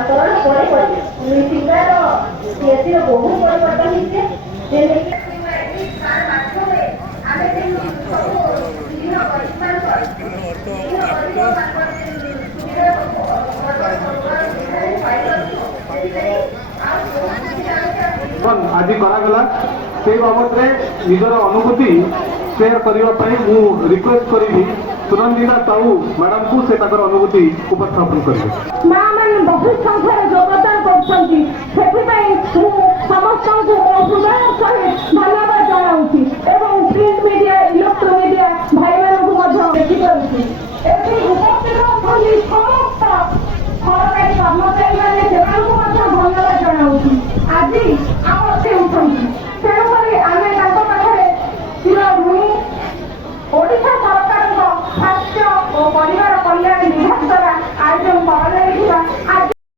रूपांतरण शिक्षार सीएससी बहुत परिवर्तन आज करागला से बाबद निजर अनुभूति शेयर करने रिक्वेस्ट करी सुनंदिता साहू मैडम को से अनुभूति उपस्थापन करेंगे। माँ मैंने बहुत संख्यार योगदान कर समस्त हृदय सहित धन्यवाद जनाऊँगी एवं प्रिंट मीडिया इलेक्ट्रोनिक मीडिया भाई मानू देखिपी उपस्थित समस्त सरकारी कर्मचारी मैंने धन्यवाद जनाऊँगी। आज आम तेणुक आम पाखे चिर ऋणी ओडिशा सरकार स्वास्थ्य और परिवार कल्याण विभाग द्वारा आयोजन कर